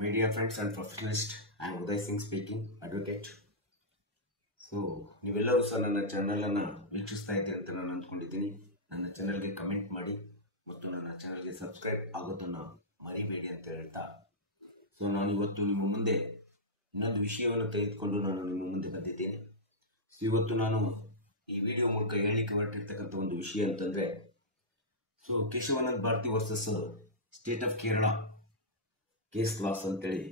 my dear friends and professionalists, I am Uday Singh speaking, advocate. ನೀವೆಲ್ಲರೂ ಸಹ ನನ್ನ ಚಾನಲನ್ನು ವೀಕ್ಷಿಸ್ತಾ ಇದ್ದೀರಿ ಅಂತ ನಾನು ಅಂದ್ಕೊಂಡಿದ್ದೀನಿ. ನನ್ನ ಚಾನಲ್ಗೆ ಕಮೆಂಟ್ ಮಾಡಿ ಮತ್ತು ನನ್ನ ಚಾನಲ್ಗೆ ಸಬ್ಸ್ಕ್ರೈಬ್ ಆಗೋದನ್ನು ಮರಿಬೇಡಿ ಅಂತ ಹೇಳ್ತಾ ನಾನು ಇವತ್ತು ನಿಮ್ಮ ಮುಂದೆ ಇನ್ನೊಂದು ವಿಷಯವನ್ನು ತೆಗೆದುಕೊಂಡು ನಾನು ನಿಮ್ಮ ಮುಂದೆ ಬಂದಿದ್ದೇನೆ. ಇವತ್ತು ನಾನು ಈ ವಿಡಿಯೋ ಮೂಲಕ ಹೇಳಲಿಕ್ಕೆ ಹೊರಟಿರ್ತಕ್ಕಂಥ ಒಂದು ವಿಷಯ ಅಂತಂದರೆ Keshavananda Bharati versus state of Kerala case laws ಅಂತೇಳಿ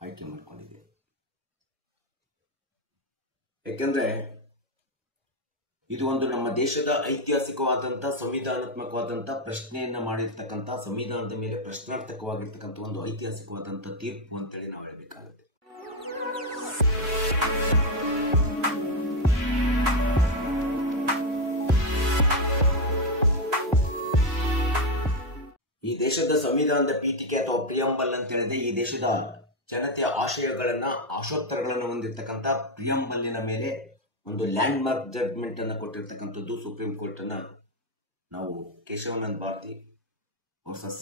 ಆಯ್ಕೆ ಮಾಡ್ಕೊಂಡಿದ್ದೆ. ಯಾಕೆಂದ್ರೆ ಇದು ಒಂದು ನಮ್ಮ ದೇಶದ ಐತಿಹಾಸಿಕವಾದಂಥ ಸಂವಿಧಾನಾತ್ಮಕವಾದಂಥ ಪ್ರಶ್ನೆಯನ್ನ ಮಾಡಿರ್ತಕ್ಕಂಥ ಸಂವಿಧಾನದ ಮೇಲೆ ಪ್ರಶ್ನಾರ್ಥಕವಾಗಿರ್ತಕ್ಕಂಥ ಒಂದು ಐತಿಹಾಸಿಕವಾದಂಥ ತೀರ್ಪು ಅಂತೇಳಿ ನಾವು ಹೇಳಬೇಕಾಗುತ್ತೆ. ಈ ದೇಶದ ಸಂವಿಧಾನದ ಪೀಠಿಕೆ ಅಥವಾ ಪ್ರಿಯಂಬಲ್ ಅಂತ ಹೇಳಿದ್ರೆ ಈ ದೇಶದ ಜನತೆಯ ಆಶಯಗಳನ್ನ ಆಶೋತ್ತರಗಳನ್ನ ಹೊಂದಿರತಕ್ಕಂಥ ಪ್ರಿಯಂಬಲ್ಲಿನ ಮೇಲೆ ಒಂದು ಲ್ಯಾಂಡ್ ಮಾರ್ಕ್ ಜಡ್ಜ್ಮೆಂಟ್ ಅನ್ನ ಕೊಟ್ಟಿರ್ತಕ್ಕಂಥದ್ದು ಸುಪ್ರೀಂ ಕೋರ್ಟ್ ಅನ್ನ ನಾವು Keshavananda Bharati versus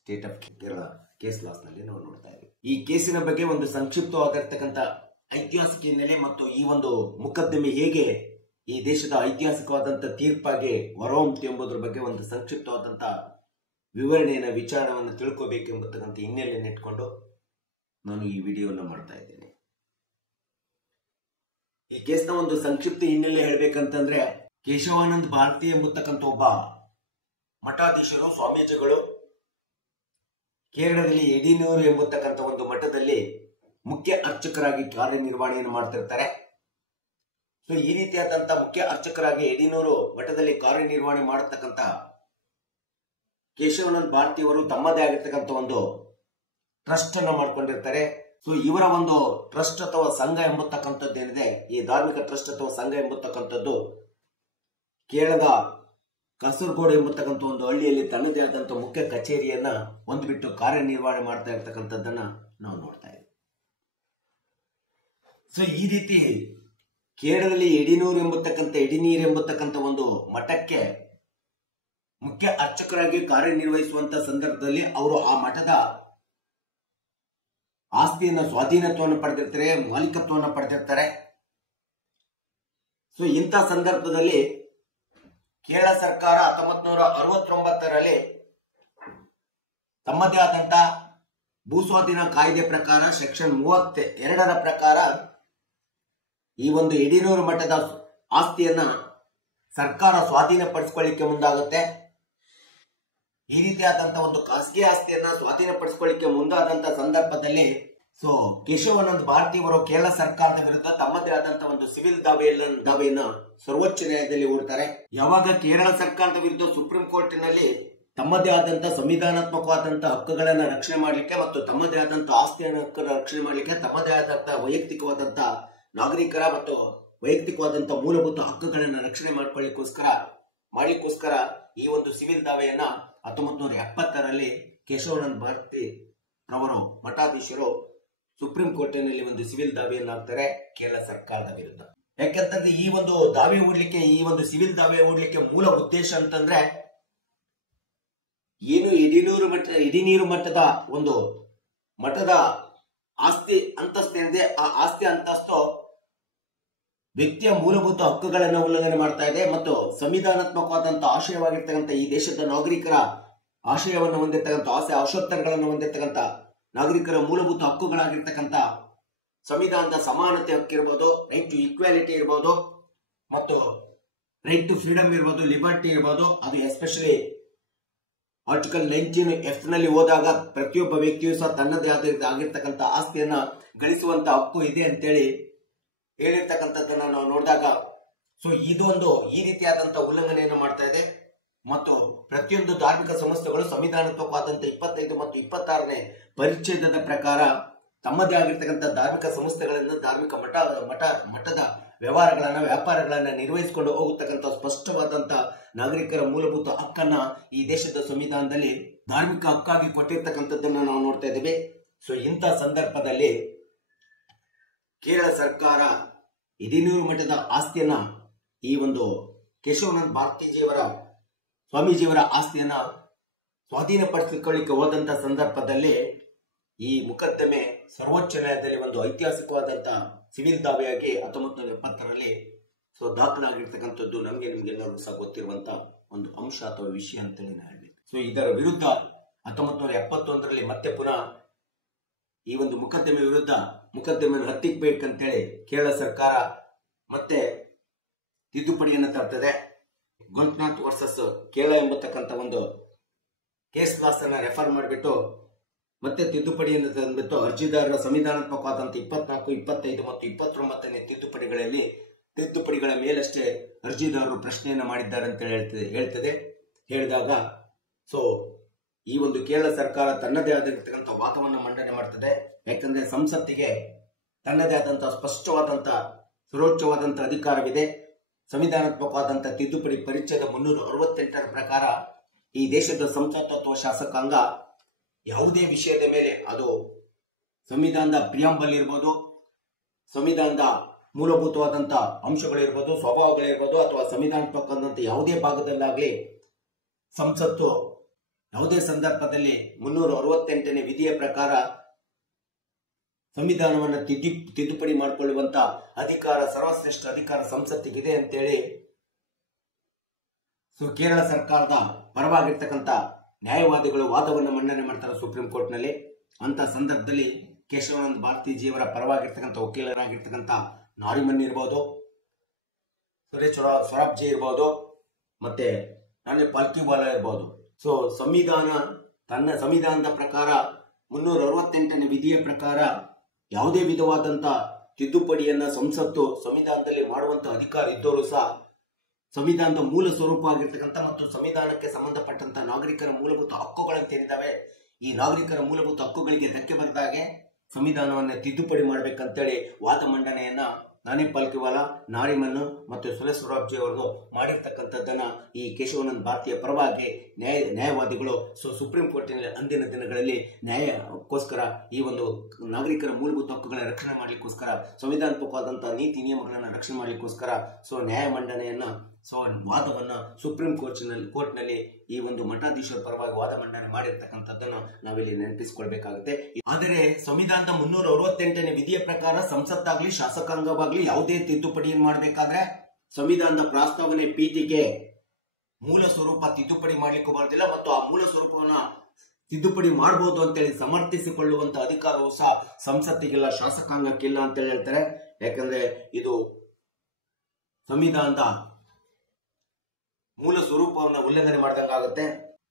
state of Kerala case laws ನಲ್ಲಿ ನಾವು ನೋಡ್ತಾ ಇದ್ದೀವಿ. ಈ ಕೇಸಿನ ಬಗ್ಗೆ ಒಂದು ಸಂಕ್ಷಿಪ್ತವಾಗಿರ್ತಕ್ಕಂಥ ಐತಿಹಾಸಿಕ ಹಿನ್ನೆಲೆ ಮತ್ತು ಈ ಒಂದು ಮುಕದ್ದಮೆ ಹೇಗೆ ಈ ದೇಶದ ಐತಿಹಾಸಿಕವಾದಂಥ ತೀರ್ಪಾಗಿ ಹೊರಹೊಮ್ಮಿತು ಎಂಬುದರ ಬಗ್ಗೆ ಒಂದು ಸಂಕ್ಷಿಪ್ತವಾದಂಥ ವಿವರಣೆಯನ್ನು ವಿಚಾರವನ್ನು ತಿಳ್ಕೋಬೇಕೆಂಬತಕ್ಕಂಥ ಹಿನ್ನೆಲೆಯನ್ನು ಇಟ್ಕೊಂಡು ನಾನು ಈ ವಿಡಿಯೋವನ್ನು ಮಾಡ್ತಾ ಇದ್ದೇನೆ. ಈ ಕೇಸ್ನ ಒಂದು ಸಂಕ್ಷಿಪ್ತ ಹಿನ್ನೆಲೆ ಹೇಳ್ಬೇಕಂತಂದ್ರೆ ಕೇಶವಾನಂದ ಭಾರತಿ ಎಂಬತಕ್ಕಂಥ ಒಬ್ಬ ಮಠಾಧೀಶರು ಸ್ವಾಮೀಜಿಗಳು ಕೇರಳದಲ್ಲಿ ಎಡಿನೂರು ಎಂಬತಕ್ಕಂಥ ಒಂದು ಮಠದಲ್ಲಿ ಮುಖ್ಯ ಅರ್ಚಕರಾಗಿ ಕಾರ್ಯನಿರ್ವಹಣೆಯನ್ನು ಮಾಡ್ತಿರ್ತಾರೆ. ಈ ರೀತಿಯಾದಂತಹ ಮುಖ್ಯ ಅರ್ಚಕರಾಗಿ ಎಡಿನೂರು ಮಠದಲ್ಲಿ ಕಾರ್ಯನಿರ್ವಹಣೆ ಮಾಡತಕ್ಕಂಥ ಕೇಶವಾನಂದ ಭಾರತಿ ಅವರು ತಮ್ಮದೇ ಆಗಿರ್ತಕ್ಕಂಥ ಒಂದು ಟ್ರಸ್ಟ್ ಅನ್ನ ಮಾಡ್ಕೊಂಡಿರ್ತಾರೆ. ಇವರ ಒಂದು ಟ್ರಸ್ಟ್ ಅಥವಾ ಸಂಘ ಎಂಬತಕ್ಕಂಥದ್ದು ಏನಿದೆ, ಈ ಧಾರ್ಮಿಕ ಟ್ರಸ್ಟ್ ಅಥವಾ ಸಂಘ ಎಂಬತಕ್ಕಂಥದ್ದು ಕೇರಳದ ಕಾಸರಗೋಡು ಎಂಬತಕ್ಕಂಥ ಒಂದು ಹಳ್ಳಿಯಲ್ಲಿ ತನ್ನದೇ ಆದಂಥ ಮುಖ್ಯ ಕಚೇರಿಯನ್ನ ಹೊಂದ್ಬಿಟ್ಟು ಕಾರ್ಯನಿರ್ವಹಣೆ ಮಾಡ್ತಾ ಇರ್ತಕ್ಕಂಥದ್ದನ್ನ ನಾವು ನೋಡ್ತಾ ಇದ್ದೀವಿ. ಈ ರೀತಿ ಕೇರಳದಲ್ಲಿ ಎಡಿನೀರು ಎಂಬತಕ್ಕಂಥ ಒಂದು ಮಠಕ್ಕೆ ಮುಖ್ಯ ಅರ್ಚಕರಾಗಿ ಕಾರ್ಯನಿರ್ವಹಿಸುವಂತ ಸಂದರ್ಭದಲ್ಲಿ ಅವರು ಆ ಮಠದ ಆಸ್ತಿಯನ್ನ ಸ್ವಾಧೀನತ್ವವನ್ನು ಪಡೆದಿರ್ತಾರೆ, ಮಾಲೀಕತ್ವವನ್ನು ಪಡೆದಿರ್ತಾರೆ. ಇಂಥ ಸಂದರ್ಭದಲ್ಲಿ ಕೇರಳ ಸರ್ಕಾರ 1969ರಲ್ಲಿ ತಮ್ಮದೇ ಆದಂತ ಭೂಸ್ವಾಧೀನ ಕಾಯ್ದೆ ಪ್ರಕಾರ ಸೆಕ್ಷನ್ 32ರ ಪ್ರಕಾರ ಈ ಒಂದು ಎಡಿನೂರು ಮಠದ ಆಸ್ತಿಯನ್ನ ಸರ್ಕಾರ ಸ್ವಾಧೀನಪಡಿಸಿಕೊಳ್ಳಿಕ್ಕೆ ಮುಂದಾಗುತ್ತೆ. ಈ ರೀತಿಯಾದಂತ ಒಂದು ಖಾಸಗಿ ಆಸ್ತಿಯನ್ನ ಸ್ವಾಧೀನಪಡಿಸಿಕೊಳ್ಳಿಕ್ಕೆ ಮುಂದಾದಂತ ಸಂದರ್ಭದಲ್ಲಿ ಕೇಶವಾನಂದ ಭಾರತಿ ಅವರು ಕೇರಳ ಸರ್ಕಾರದ ವಿರುದ್ಧ ತಮ್ಮದೇ ಆದಂತ ಒಂದು ಸಿವಿಲ್ ದಾವೆಯನ್ನ ಸರ್ವೋಚ್ಚ ನ್ಯಾಯಾಲಯದಲ್ಲಿ ಹೂಡ್ತಾರೆ. ಯಾವಾಗ ಕೇರಳ ಸರ್ಕಾರದ ವಿರುದ್ಧ ಸುಪ್ರೀಂ ಕೋರ್ಟಿನಲ್ಲಿ ತಮ್ಮದೇ ಆದಂತ ಸಂವಿಧಾನಾತ್ಮಕವಾದಂತ ಹಕ್ಕುಗಳನ್ನ ರಕ್ಷಣೆ ಮಾಡ್ಲಿಕ್ಕೆ ಮತ್ತು ತಮ್ಮದೇ ಆದಂತ ಆಸ್ತಿಯನ್ನು ಹಕ್ಕನ್ನು ರಕ್ಷಣೆ ಮಾಡ್ಲಿಕ್ಕೆ ತಮ್ಮದೇ ಆದಂತ ವೈಯಕ್ತಿಕವಾದಂತ ನಾಗರಿಕರ ಮತ್ತು ವೈಯಕ್ತಿಕವಾದಂತ ಮೂಲಭೂತ ಹಕ್ಕುಗಳನ್ನ ರಕ್ಷಣೆ ಮಾಡ್ಲಿಕ್ಕೋಸ್ಕರ ಈ ಒಂದು ಸಿವಿಲ್ ದಾವೆಯನ್ನ 1970ರಲ್ಲಿ ಕೇಶವಾನಂದ ಭಾರತಿ ರವರು ಮಠಾಧೀಶರು ಸುಪ್ರೀಂ ಕೋರ್ಟಿನಲ್ಲಿ ಒಂದು ಸಿವಿಲ್ ದಾವೆಯನ್ನು ಹಾಕ್ತಾರೆ ಕೇರಳ ಸರ್ಕಾರದ ವಿರುದ್ಧ. ಯಾಕೆಂತಂದ್ರೆ ಈ ಒಂದು ಸಿವಿಲ್ ದಾವೆ ಹೂಡ್ಲಿಕ್ಕೆ ಮೂಲ ಉದ್ದೇಶ ಅಂತಂದ್ರೆ ಏನು ಎಡಿನೀರು ಮಠದ ಒಂದು ಮಠದ ಆಸ್ತಿ ಅಂತಸ್ತು ಏನಿದೆ, ಆ ಆಸ್ತಿ ಅಂತಸ್ತು ವ್ಯಕ್ತಿಯ ಮೂಲಭೂತ ಹಕ್ಕುಗಳನ್ನು ಉಲ್ಲಂಘನೆ ಮಾಡ್ತಾ ಇದೆ ಮತ್ತು ಸಂವಿಧಾನಾತ್ಮಕವಾದಂಥ ಆಶಯವಾಗಿರ್ತಕ್ಕಂಥ ಈ ದೇಶದ ನಾಗರಿಕರ ಆಶಯವನ್ನು ಹೊಂದಿರ್ತಕ್ಕಂಥ ಆಶೋತ್ತರಗಳನ್ನು ಹೊಂದಿರ್ತಕ್ಕಂಥ ನಾಗರಿಕರ ಮೂಲಭೂತ ಹಕ್ಕುಗಳಾಗಿರ್ತಕ್ಕಂಥ ಸಂವಿಧಾನದ ಸಮಾನತೆ ಹಕ್ಕಿರ್ಬೋದು, ರೈಟ್ ಟು ಈಕ್ವಾಲಿಟಿ ಇರ್ಬೋದು ಮತ್ತು ರೈಟ್ ಟು ಫ್ರೀಡಮ್ ಇರ್ಬೋದು, ಲಿಬರ್ಟಿ ಇರ್ಬೋದು. ಅದು ಎಸ್ಪೆಷಲಿ ಆರ್ಟಿಕಲ್ 19F ನಲ್ಲಿ ಹೋದಾಗ ಪ್ರತಿಯೊಬ್ಬ ವ್ಯಕ್ತಿಯು ಸಹ ತನ್ನದೇ ಆಗಿರ್ತಕ್ಕಂಥ ಆಸ್ತಿಯನ್ನ ಗಳಿಸುವಂತ ಹಕ್ಕು ಇದೆ ಅಂತೇಳಿ ಹೇಳಿರ್ತಕ್ಕಂಥದ್ದನ್ನ ನಾವು ನೋಡಿದಾಗ ಇದೊಂದು ಈ ರೀತಿಯಾದಂತ ಉಲ್ಲಂಘನೆಯನ್ನು ಮಾಡ್ತಾ ಇದೆ. ಮತ್ತು ಪ್ರತಿಯೊಂದು ಧಾರ್ಮಿಕ ಸಂಸ್ಥೆಗಳು ಸಂವಿಧಾನಾತ್ಮಕವಾದಂತ 25 ಮತ್ತು 26ನೇ ಪರಿಚ್ಛೇದದ ಪ್ರಕಾರ ತಮ್ಮದೇ ಆಗಿರ್ತಕ್ಕಂಥ ಧಾರ್ಮಿಕ ಸಂಸ್ಥೆಗಳಿಂದ ಧಾರ್ಮಿಕ ಮಠದ ವ್ಯಾಪಾರಗಳನ್ನ ನಿರ್ವಹಿಸಿಕೊಂಡು ಹೋಗತಕ್ಕಂಥ ಸ್ಪಷ್ಟವಾದಂತ ನಾಗರಿಕರ ಮೂಲಭೂತ ಹಕ್ಕನ್ನ ಈ ದೇಶದ ಸಂವಿಧಾನದಲ್ಲಿ ಧಾರ್ಮಿಕ ಹಕ್ಕಾಗಿ ಕೊಟ್ಟಿರ್ತಕ್ಕಂಥದ್ದನ್ನ ನಾವು ನೋಡ್ತಾ ಇದ್ದೇವೆ. ಇಂಥ ಸಂದರ್ಭದಲ್ಲಿ ಕೇರಳ ಸರ್ಕಾರ ಎಡಿನೂರು ಮಠದ ಆಸ್ತಿಯನ್ನ ಈ ಒಂದು ಕೇಶವಾನಂದ ಭಾರತಿಜಿಯವರ ಸ್ವಾಮೀಜಿಯವರ ಆಸ್ತಿಯನ್ನ ಸ್ವಾಧೀನಪಡಿಸಿಕೊಳ್ಳಿಕ್ಕೆ ಹೋದಂತ ಸಂದರ್ಭದಲ್ಲಿ ಈ ಮೊಕದ್ದಮೆ ಸರ್ವೋಚ್ಚ ನ್ಯಾಯಾಲಯದಲ್ಲಿ ಒಂದು ಐತಿಹಾಸಿಕವಾದಂತಹ ಸಿವಿಲ್ ದಾವೆಯಾಗಿ 1970ರಲ್ಲಿ ದಾಖಲಾಗಿರ್ತಕ್ಕಂಥದ್ದು ನಿಮ್ಗೆಲ್ಲರಿಗೂ ಸಹ ಗೊತ್ತಿರುವಂತ ಒಂದು ಅಂಶ ಅಥವಾ ವಿಷಯ ಅಂತೇಳಿ ನಾನು ಹೇಳ್ಬೇಕು. ಇದರ ವಿರುದ್ಧ 1971ರಲ್ಲಿ ಮತ್ತೆ ಪುನಃ ಈ ಒಂದು ಮೊಕದ್ದಮೆ ವಿರುದ್ಧ ಮೊಕದ್ದಮೆಯನ್ನು ಹತ್ತಿಕ್ಬೇಕಂತೇಳಿ ಕೇರಳ ಸರ್ಕಾರ ಮತ್ತೆ ತಿದ್ದುಪಡಿಯನ್ನು ತರ್ತದೆ. ಗೊಂತ್ನಾಥ್ ವರ್ಸಸ್ ಕೇರಳ ಎಂಬತಕ್ಕಂಥ ಒಂದು ಕೇಸ್ ಲಾಸ್ ಅನ್ನ ರೆಫರ್ ಮಾಡಿಬಿಟ್ಟು ಮತ್ತೆ ತಿದ್ದುಪಡಿಯನ್ನು ತಂದ್ಬಿಟ್ಟು ಅರ್ಜಿದಾರರ ಸಂವಿಧಾನಾತ್ಮಕವಾದಂಥ 24, 25 ಮತ್ತು 29ನೇ ತಿದ್ದುಪಡಿಗಳ ಮೇಲಷ್ಟೇ ಅರ್ಜಿದಾರರು ಪ್ರಶ್ನೆಯನ್ನು ಮಾಡಿದ್ದಾರೆ ಅಂತ ಹೇಳ್ತದೆ. ಹೇಳಿದಾಗ ಈ ಒಂದು ಕೇರಳ ಸರ್ಕಾರ ತನ್ನದೇ ಆಗಿರ್ತಕ್ಕಂಥ ವಾದವನ್ನು ಮಂಡನೆ ಮಾಡ್ತದೆ. ಯಾಕಂದ್ರೆ ಸಂಸತ್ತಿಗೆ ತನ್ನದೇ ಆದಂತಹ ಸ್ಪಷ್ಟವಾದಂತಹ ಸರ್ವೋಚ್ಚವಾದಂತಹ ಅಧಿಕಾರವಿದೆ. ಸಂವಿಧಾನಾತ್ಮಕವಾದಂಥ ತಿದ್ದುಪಡಿ ಪರಿಚ್ಛೇದ 368ರ ಪ್ರಕಾರ ಈ ದೇಶದ ಸಂಸತ್ತು ಅಥವಾ ಶಾಸಕಾಂಗ ಯಾವುದೇ ವಿಷಯದ ಮೇಲೆ ಅದು ಸಂವಿಧಾನದ ಪ್ರಿಯಾಂಬಲ್ ಇರ್ಬೋದು, ಸಂವಿಧಾನದ ಮೂಲಭೂತವಾದಂಥ ಅಂಶಗಳಿರ್ಬೋದು, ಸ್ವಭಾವಗಳಿರ್ಬೋದು, ಅಥವಾ ಸಂವಿಧಾನಾತ್ಮಕವಾದಂಥ ಯಾವುದೇ ಭಾಗದಲ್ಲಾಗಲಿ ಸಂಸತ್ತು ಯಾವುದೇ ಸಂದರ್ಭದಲ್ಲಿ 368ನೇ ವಿಧಿಯ ಪ್ರಕಾರ ಸಂವಿಧಾನವನ್ನು ತಿದ್ದುಪಡಿ ಮಾಡಿಕೊಳ್ಳುವಂತ ಅಧಿಕಾರ, ಸರ್ವಶ್ರೇಷ್ಠ ಅಧಿಕಾರ ಸಂಸತ್ತಿಗಿದೆ ಅಂತೇಳಿ ಕೇರಳ ಸರ್ಕಾರದ ಪರವಾಗಿರ್ತಕ್ಕಂಥ ನ್ಯಾಯವಾದಿಗಳು ವಾದವನ್ನು ಮಂಡನೆ ಮಾಡ್ತಾರೆ ಸುಪ್ರೀಂ ಕೋರ್ಟ್ ನಲ್ಲಿ. ಅಂತ ಸಂದರ್ಭದಲ್ಲಿ ಕೇಶವಾನಂದ ಭಾರತೀಜಿಯವರ ಪರವಾಗಿರ್ತಕ್ಕಂಥ ವಕೀಲರಾಗಿರ್ತಕ್ಕಂಥ ನಾರಿಮನ್ ಇರ್ಬೋದು, ಸುರೇಶ್ ಸೊರಾಬ್ಜಿ ಇರ್ಬೋದು, ಮತ್ತೆ ನಾನೇ ಪಾಲ್ಕಿವಾಲಾ ಇರ್ಬೋದು. ತನ್ನ ಸಂವಿಧಾನದ ಪ್ರಕಾರ 368ನೇ ವಿಧಿಯ ಪ್ರಕಾರ ಯಾವುದೇ ವಿಧವಾದಂತ ತಿದ್ದುಪಡಿಯನ್ನ ಸಂಸತ್ತು ಸಂವಿಧಾನದಲ್ಲಿ ಮಾಡುವಂತ ಅಧಿಕಾರ ಇದ್ದವರು ಸಹ ಸಂವಿಧಾನದ ಮೂಲ ಸ್ವರೂಪ ಆಗಿರ್ತಕ್ಕಂಥ ಮತ್ತು ಸಂವಿಧಾನಕ್ಕೆ ಸಂಬಂಧಪಟ್ಟಂತ ನಾಗರಿಕರ ಮೂಲಭೂತ ಹಕ್ಕುಗಳಂತೇನಿದ್ದಾವೆ, ಈ ನಾಗರಿಕರ ಮೂಲಭೂತ ಹಕ್ಕುಗಳಿಗೆ ಧಕ್ಕೆ ಬರದಾಗೆ ಸಂವಿಧಾನವನ್ನ ತಿದ್ದುಪಡಿ ಮಾಡ್ಬೇಕಂತೇಳಿ ವಾದ ಮಂಡನೆಯನ್ನ ನಾನೇ ಪಾಲ್ಕಿವಾಲಾ, ನಾರಿಮನ್ ಮತ್ತು ಸುರೇಶ್ ಸೊರಾಬ್ಜಿ ಅವರು ಮಾಡಿರ್ತಕ್ಕಂಥದ್ದನ್ನ ಈ ಕೇಶವಾನಂದ ಭಾರತೀಯ ಪರವಾಗಿ ನ್ಯಾಯವಾದಿಗಳು ಸುಪ್ರೀಂ ಕೋರ್ಟಿನಲ್ಲಿ ಅಂದಿನ ದಿನಗಳಲ್ಲಿ ನ್ಯಾಯಕ್ಕೋಸ್ಕರ ಈ ಒಂದು ನಾಗರಿಕರ ಮೂಲಭೂತ ಹಕ್ಕುಗಳನ್ನ ರಕ್ಷಣೆ ಮಾಡ್ಲಿಕ್ಕೋಸ್ಕರ, ಸಂವಿಧಾನಾತ್ಮಕವಾದಂತಹ ನೀತಿ ನಿಯಮಗಳನ್ನ ರಕ್ಷಣೆ ಮಾಡ್ಲಿಕ್ಕೋಸ್ಕರ ನ್ಯಾಯ ಮಂಡನೆಯನ್ನ ವಾದವನ್ನ ಸುಪ್ರೀಂ ಕೋರ್ಟ್ನಲ್ಲಿ ಈ ಒಂದು ಮಠಾಧೀಶರ ಪರವಾಗಿ ವಾದ ಮಂಡನೆ ಮಾಡಿರ್ತಕ್ಕಂಥದ್ದನ್ನ ನಾವಿಲ್ಲಿ ನೆನಪಿಸಿಕೊಳ್ಬೇಕಾಗುತ್ತೆ. ಆದರೆ ಸಂವಿಧಾನದ 368ನೇ ವಿಧಿಯ ಪ್ರಕಾರ ಸಂಸತ್ತಾಗ್ಲಿ ಶಾಸಕಾಂಗವಾಗ್ಲಿ ಯಾವುದೇ ತಿದ್ದುಪಡಿಯನ್ನು ಮಾಡಬೇಕಾದ್ರೆ ಸಂವಿಧಾನದ ಪ್ರಸ್ತಾವನೆ ಪೀಠಿಗೆ ಮೂಲ ಸ್ವರೂಪ ತಿದ್ದುಪಡಿ ಮಾಡ್ಲಿಕ್ಕೂ ಬರೋದಿಲ್ಲ ಮತ್ತು ಆ ಮೂಲ ಸ್ವರೂಪವನ್ನ ತಿದ್ದುಪಡಿ ಮಾಡಬಹುದು ಅಂತೇಳಿ ಸಮರ್ಥಿಸಿಕೊಳ್ಳುವಂತ ಅಧಿಕಾರವೂ ಸಹ ಸಂಸತ್ತಿಗಿಲ್ಲ, ಶಾಸಕಾಂಗಕ್ಕಿಲ್ಲ ಅಂತೇಳಿ ಹೇಳ್ತಾರೆ. ಯಾಕಂದ್ರೆ ಇದು ಸಂವಿಧಾನದ ಮೂಲ ಸ್ವರೂಪವನ್ನು ಉಲ್ಲಂಘನೆ ಮಾಡಿದಂಗಾಗುತ್ತೆ.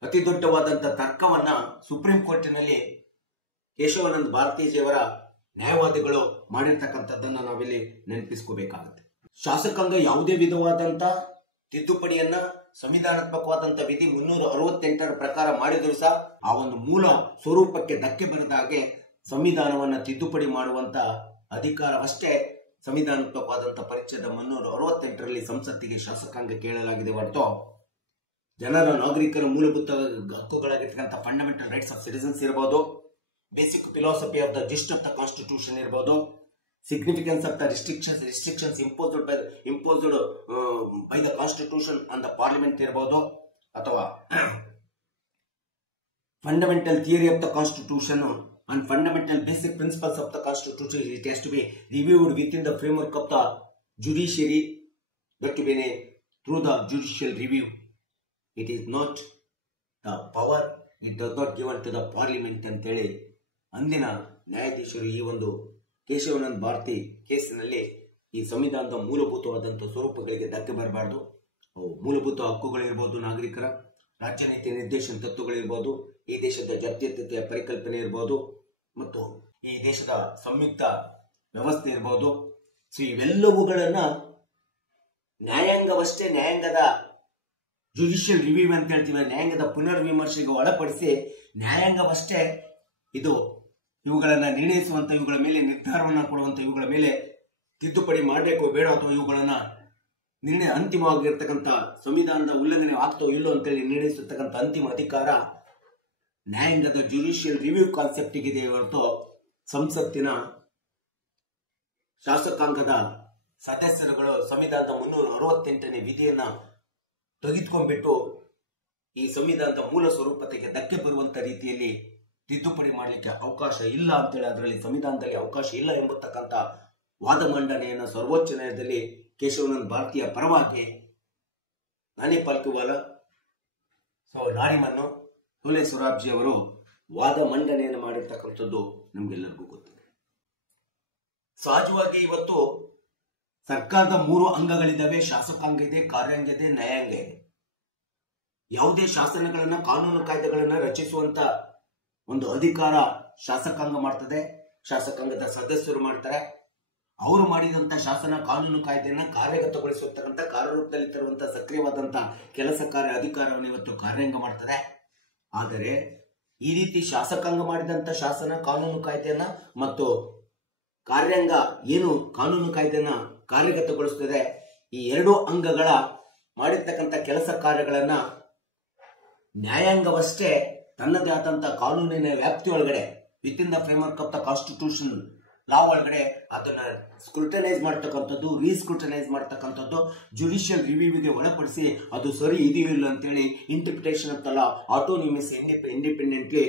ಅತಿ ದೊಡ್ಡವಾದಂತ ತರ್ಕವನ್ನ ಸುಪ್ರೀಂ ಕೋರ್ಟಿನಲ್ಲಿ ಕೇಶವಾನಂದ ಭಾರತೀಜಿಯವರ ನ್ಯಾಯವಾದಿಗಳು ಮಾಡಿರ್ತಕ್ಕಂಥದ್ದನ್ನ ನಾವಿಲ್ಲಿ ನೆನಪಿಸ್ಕೋಬೇಕಾಗುತ್ತೆ. ಶಾಸಕಾಂಗ ಯಾವುದೇ ವಿಧವಾದಂತ ತಿದ್ದುಪಡಿಯನ್ನ ಸಂವಿಧಾನಾತ್ಮಕವಾದಂತ ವಿಧಿ 368ರ ಪ್ರಕಾರ ಮಾಡಿದ್ರು ಸಹ ಆ ಒಂದು ಮೂಲ ಸ್ವರೂಪಕ್ಕೆ ಧಕ್ಕೆ ಬರದಾಗೆ ಸಂವಿಧಾನವನ್ನ ತಿದ್ದುಪಡಿ ಮಾಡುವಂತ ಅಧಿಕಾರವಷ್ಟೇ ಸಂವಿಧಾನಾತ್ಮಕವಾದಂತಹ ಪರಿಚ್ಛೇದ 368ರಲ್ಲಿ ಸಂಸತ್ತಿಗೆ ಶಾಸಕಾಂಗ ಕೇಳಲಾಗಿದೆ ಹೊರತು ಜನರ ನಾಗರಿಕರ ಮೂಲಭೂತ ಹಕ್ಕುಗಳಾಗಿರ್ತಕ್ಕಂಥ ಫಂಡಮೆಂಟಲ್ ರೈಟ್ಸ್ ಆಫ್ ಸಿಟಿಸನ್ಸ್ ಇರಬಹುದು, basic philosophy of the gist of the constitution ಇರಬಹುದು, significance of the restrictions imposed by the constitution on the parliament ಇರಬಹುದು, ಅಥವಾ fundamental theory of the constitution and fundamental basic principles of the constitution, it has to be reviewed within the framework of the judiciary, but to be through the judicial review. It is not the power, it does not given to the parliament ಅಂತೇಳಿ ಅಂದಿನ ನ್ಯಾಯಾಧೀಶರು ಈ ಒಂದು ಕೇಶವಾನಂದ ಭಾರತಿ ಕೇಸಿನಲ್ಲಿ ಈ ಸಂವಿಧಾನದ ಮೂಲಭೂತವಾದಂತಹ ಸ್ವರೂಪಗಳಿಗೆ ಧಕ್ಕೆ ಬರಬಾರದು. ಮೂಲಭೂತ ಹಕ್ಕುಗಳಿರ್ಬೋದು, ನಾಗರಿಕರ ರಾಜ್ಯ ನೀತಿ ನಿರ್ದೇಶನ ತತ್ವಗಳಿರ್ಬೋದು, ಈ ದೇಶದ ಜಾತ್ಯತೀತ ಪರಿಕಲ್ಪನೆ ಇರ್ಬೋದು ಮತ್ತು ಈ ದೇಶದ ಸಂಯುಕ್ತ ವ್ಯವಸ್ಥೆ ಇರ್ಬೋದು. ಇವೆಲ್ಲವುಗಳನ್ನ ನ್ಯಾಯಾಂಗದ ಜುಡಿಷಿಯಲ್ ರಿವ್ಯೂ ಅಂತ ಹೇಳ್ತೀವಿ, ನ್ಯಾಯಾಂಗದ ಪುನರ್ ವಿಮರ್ಶೆಗೆ ಒಳಪಡಿಸಿ ನ್ಯಾಯಾಂಗವಷ್ಟೇ ಇವುಗಳನ್ನ ನಿರ್ಣಯಿಸುವಂತ, ಇವುಗಳ ಮೇಲೆ ನಿರ್ಧಾರವನ್ನ ಕೊಡುವಂತ, ಇವುಗಳ ಮೇಲೆ ತಿದ್ದುಪಡಿ ಮಾಡಬೇಕು ಬೇಡ ಅಥವಾ ಇವುಗಳನ್ನ ಅಂತಿಮವಾಗಿರ್ತಕ್ಕಂಥ ಸಂವಿಧಾನದ ಉಲ್ಲಂಘನೆ ಆಗ್ತೋ ಇಲ್ಲೋ ಅಂತೇಳಿ ನಿರ್ಣಯಿಸತಕ್ಕಂಥ ಅಂತಿಮ ಅಧಿಕಾರ ನ್ಯಾಯಾಂಗದ ಜುಡಿಷಿಯಲ್ ರಿವ್ಯೂ ಕಾನ್ಸೆಪ್ಟ್ ಇದೆ ಹೊರತು ಸಂಸತ್ತಿನ ಶಾಸಕಾಂಗದ ಸದಸ್ಯರುಗಳು ಸಂವಿಧಾನದ 368ನೇ ವಿಧಿಯನ್ನ ತೆಗೆದುಕೊಂಡ್ಬಿಟ್ಟು ಈ ಸಂವಿಧಾನದ ಮೂಲ ಸ್ವರೂಪತೆಗೆ ಧಕ್ಕೆ ಬರುವಂತ ರೀತಿಯಲ್ಲಿ ತಿದ್ದುಪಡಿ ಮಾಡಲಿಕ್ಕೆ ಅವಕಾಶ ಇಲ್ಲ ಅಂತೇಳಿ, ಅದರಲ್ಲಿ ಸಂವಿಧಾನದಲ್ಲಿ ಅವಕಾಶ ಇಲ್ಲ ಎಂಬತಕ್ಕಂಥ ವಾದ ಮಂಡನೆಯನ್ನು ಸರ್ವೋಚ್ಚ ನ್ಯಾಯಾಲಯದಲ್ಲಿ ಕೇಶವಾನಂದ ಭಾರತಿಯ ಪರವಾಗಿ ನಾನಿ ಪಾಲ್ಕಿವಾಲ ನಾರಿಮನ್ನು ಫುಲೆ ಸೊರಾಬ್ಜಿ ಅವರು ವಾದ ಮಂಡನೆಯನ್ನು ಮಾಡಿರ್ತಕ್ಕಂಥದ್ದು ನಮ್ಗೆಲ್ಲರಿಗೂ ಗೊತ್ತಿದೆ. ಸಹಜವಾಗಿ ಇವತ್ತು ಸರ್ಕಾರದ 3 ಅಂಗಗಳಿದ್ದಾವೆ. ಶಾಸಕಾಂಗ ಇದೆ, ಕಾರ್ಯಾಂಗ ಇದೆ, ನ್ಯಾಯಾಂಗ ಇದೆ. ಯಾವುದೇ ಶಾಸನಗಳನ್ನ, ಕಾನೂನು ಕಾಯ್ದೆಗಳನ್ನ ರಚಿಸುವಂತ ಒಂದು ಅಧಿಕಾರ ಶಾಸಕಾಂಗ ಮಾಡ್ತದೆ, ಶಾಸಕಾಂಗದ ಸದಸ್ಯರು ಮಾಡ್ತಾರೆ. ಅವರು ಮಾಡಿದಂತ ಶಾಸನ ಕಾನೂನು ಕಾಯ್ದೆಯನ್ನ ಕಾರ್ಯಗತಗೊಳಿಸುತ್ತಕ್ಕಂಥ, ಕಾರ್ಯರೂಪದಲ್ಲಿ ತರುವಂತ ಸಕ್ರಿಯವಾದಂತ ಕೆಲಸ ಕಾರ್ಯ ಅಧಿಕಾರವನ್ನು ಇವತ್ತು ಕಾರ್ಯಾಂಗ ಮಾಡ್ತದೆ. ಆದರೆ ಈ ರೀತಿ ಶಾಸಕಾಂಗ ಮಾಡಿದಂತ ಶಾಸನ ಕಾನೂನು ಕಾಯ್ದೆಯನ್ನ ಮತ್ತು ಕಾರ್ಯಾಂಗ ಏನು ಕಾನೂನು ಕಾಯ್ದೆಯನ್ನ ಕಾರ್ಯಗತಗೊಳಿಸುತ್ತದೆ, ಈ 2 ಅಂಗಗಳ ಮಾಡಿರ್ತಕ್ಕಂಥ ಕೆಲಸ ಕಾರ್ಯಗಳನ್ನ ನ್ಯಾಯಾಂಗವಷ್ಟೇ ತನ್ನದೇ ಆದಂತ ಕಾನೂನಿನ ವ್ಯಾಪ್ತಿ ಒಳಗಡೆ within the framework of the constitution law ಒಳಗಡೆ ಅದನ್ನ ಸ್ಕ್ರೂಟನೈಸ್ ಮಾಡ್ತಕ್ಕಂಥದ್ದು, ರೀಸ್ಕ್ರೂಟನೈಸ್ ಮಾಡ್ತಕ್ಕಂಥದ್ದು, ಜುಡಿಷಿಯಲ್ ರಿವ್ಯೂಗೆ ಒಳಪಡಿಸಿ ಅದು ಸರಿ ಇದೆಯೋ ಇಲ್ಲ ಅಂತೇಳಿ interpretation of the law autonomous independently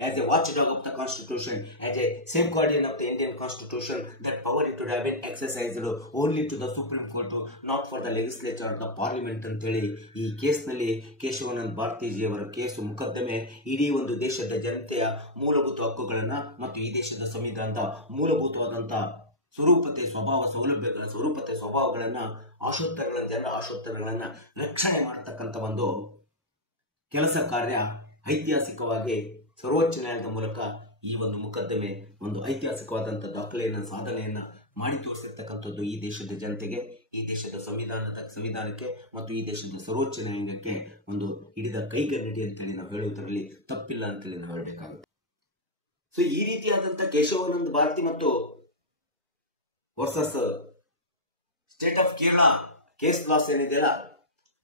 as a watchdog of the constitution, as a safeguardian of the Indian constitution, that power it would have been exercised only to the Supreme Court, not for the legislature or the parliament ಅಂತೇಳಿ ಈ ಕೇಸ್ನಲ್ಲಿ Keshavananda ಭಾರತಿಜಿಯವರ case ಮುಕದ್ದಮೆ ಇಡೀ ಒಂದು ದೇಶದ ಜನತೆಯ ಮೂಲಭೂತ ಹಕ್ಕುಗಳನ್ನ ಮತ್ತು ಈ ದೇಶದ ಸಂವಿಧಾನದ ಮೂಲಭೂತವಾದಂತಹ ಸ್ವರೂಪತೆ ಸ್ವಭಾವಗಳನ್ನ ಜನರ ಆಶೋತ್ತರಗಳನ್ನ ರಕ್ಷಣೆ ಮಾಡತಕ್ಕಂಥ ಒಂದು ಕೆಲಸ ಕಾರ್ಯ ಐತಿಹಾಸಿಕವಾಗಿ ಸರ್ವೋಚ್ಚ ನ್ಯಾಯಾಲಯದ ಮೂಲಕ ಈ ಒಂದು ಮುಕದ್ದಮೆ ಒಂದು ಐತಿಹಾಸಿಕವಾದಂತಹ ದಾಖಲೆಯನ್ನ, ಸಾಧನೆಯನ್ನ ಮಾಡಿ ತೋರಿಸಿರ್ತಕ್ಕಂಥದ್ದು ಈ ದೇಶದ ಜನತೆಗೆ, ಈ ದೇಶದ ಸಂವಿಧಾನಕ್ಕೆ ಮತ್ತು ಈ ದೇಶದ ಸರ್ವೋಚ್ಚ ನ್ಯಾಯಾಲಯಕ್ಕೆ ಒಂದು ಹಿಡಿದ ಕೈಗನ್ನಡಿ ಅಂತೇಳಿ ನಾವು ಹೇಳುವುದರಲ್ಲಿ ತಪ್ಪಿಲ್ಲ ಅಂತೇಳಿ ನಾವು ಹೇಳಬೇಕಾಗುತ್ತೆ. ಸೊ ಈ ರೀತಿಯಾದಂತಹ ಕೇಶವಾನಂದ ಭಾರತಿ ಮತ್ತು versus state of Kerala case loss ಏನಿದೆಯಲ್ಲ,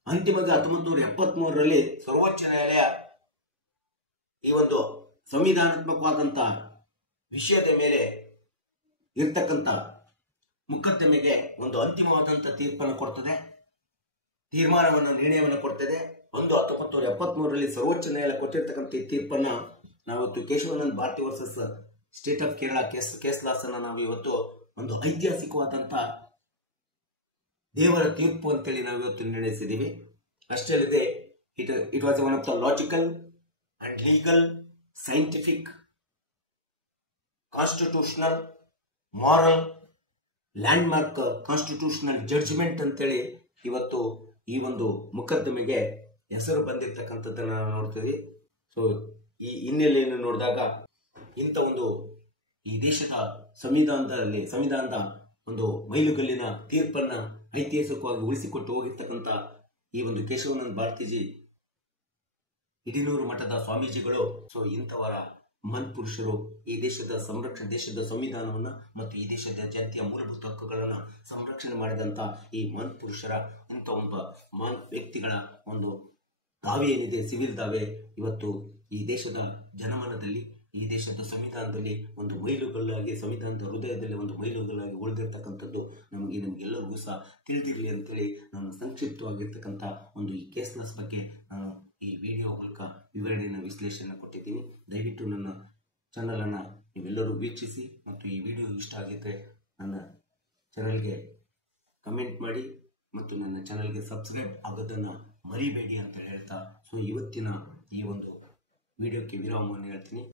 ಅಂತಿಮವಾಗಿ 1973ರಲ್ಲಿ ಸರ್ವೋಚ್ಚ ನ್ಯಾಯಾಲಯ ಈ ಒಂದು ಸಂವಿಧಾನಾತ್ಮಕವಾದಂತಹ ವಿಷಯದ ಮೇಲೆ ಇರ್ತಕ್ಕಂಥ ಮುಕದ್ದಮೆಗೆ ಒಂದು ಅಂತಿಮವಾದಂತಹ ತೀರ್ಪನ್ನು ಕೊಡ್ತದೆ, ನಿರ್ಣಯವನ್ನು ಕೊಡ್ತದೆ. 1973ರಲ್ಲಿ ಸರ್ವೋಚ್ಚ ನ್ಯಾಯಾಲಯ ಕೊಟ್ಟಿರ್ತಕ್ಕಂಥ ಈ ತೀರ್ಪನ್ನ ನಾವಿವತ್ತು Keshavananda Bharati versus state of Kerala case laws ಅನ್ನ ನಾವು ಇವತ್ತು ಒಂದು ಐತಿಹಾಸಿಕವಾದಂತಹ ದೇವರ ತೀರ್ಪು ಅಂತೇಳಿ ನಾವು ಇವತ್ತು ನಿರ್ಣಯಿಸಿದ್ದೀವಿ. ಅಷ್ಟೇ ಅಲ್ಲದೆ it was one of the logical and legal, scientific, constitutional, moral, landmark constitutional judgment ಅಂತೇಳಿ ಇವತ್ತು ಈ ಒಂದು ಮುಕದ್ದಮೆಗೆ ಹೆಸರು ಬಂದಿರತಕ್ಕಂಥದ್ದನ್ನ ನಾವು ನೋಡ್ತೀವಿ. ಸೊ ಈ ಹಿನ್ನೆಲೆಯನ್ನು ನೋಡಿದಾಗ ಇಂಥ ಒಂದು ಈ ದೇಶದ ಸಂವಿಧಾನದ ಒಂದು ಮೈಲುಗಲ್ಲಿನ ತೀರ್ಪನ್ನ ಐತಿಹಾಸಿಕವಾಗಿ ಉಳಿಸಿಕೊಟ್ಟು ಹೋಗಿರ್ತಕ್ಕಂಥ ಈ ಒಂದು ಕೇಶವಾನಂದ ಭಾರತಿಜಿ ಹಿಡಿನೂರು ಮಠದ ಸ್ವಾಮೀಜಿಗಳು, ಸೊ ಇಂಥವರ ಮನ್ಪುರುಷರು ಈ ದೇಶದ ದೇಶದ ಸಂವಿಧಾನವನ್ನ ಮತ್ತು ಈ ದೇಶದ ಜನತೆಯ ಮೂಲಭೂತ ಹಕ್ಕುಗಳನ್ನ ಸಂರಕ್ಷಣೆ ಮಾಡಿದಂತ ಈ ಮನ್ಪುರುಷರ ಇಂಥ ಒಬ್ಬ ವ್ಯಕ್ತಿಗಳ ಒಂದು ದಾವೆ ಏನಿದೆ, ಸಿವಿಲ್ ದಾವೆ, ಇವತ್ತು ಈ ದೇಶದ ಜನಮನದಲ್ಲಿ, ಈ ದೇಶದ ಸಂವಿಧಾನದಲ್ಲಿ ಒಂದು ಮೈಲುಗಲ್ಲಾಗಿ, ಸಂವಿಧಾನದ ಹೃದಯದಲ್ಲಿ ಒಂದು ಮೈಲುಗಲ್ಲಾಗಿ ಉಳಿದಿರ್ತಕ್ಕಂಥದ್ದು ನಮಗೆಲ್ಲರಿಗೂ ಸಹ ತಿಳಿದಿರಲಿ ಅಂತೇಳಿ ನಾನು ಸಂಕ್ಷಿಪ್ತವಾಗಿರ್ತಕ್ಕಂಥ ಒಂದು ಈ ಕೇಸ್ಲೆಸ್ ಬಗ್ಗೆ ನಾನು ಈ ವಿಡಿಯೋ ಮೂಲಕ ವಿವರಣೆಯನ್ನು ವಿಶ್ಲೇಷಣೆ ಕೊಟ್ಟಿದ್ದೀನಿ. ದಯವಿಟ್ಟು ನನ್ನ ಚಾನಲನ್ನು ನೀವೆಲ್ಲರೂ ವೀಕ್ಷಿಸಿ ಮತ್ತು ಈ ವಿಡಿಯೋ ಇಷ್ಟ ಆಗಿದ್ದರೆ ನನ್ನ ಚಾನಲ್ಗೆ ಕಮೆಂಟ್ ಮಾಡಿ ಮತ್ತು ನನ್ನ ಚಾನಲ್ಗೆ ಸಬ್ಸ್ಕ್ರೈಬ್ ಆಗೋದನ್ನು ಮರಿಬೇಡಿ ಅಂತ ಹೇಳ್ತಾ, ಸೊ ಇವತ್ತಿನ ಈ ಒಂದು ವಿಡಿಯೋಕ್ಕೆ ವಿರಾಮವನ್ನು ಹೇಳ್ತೀನಿ.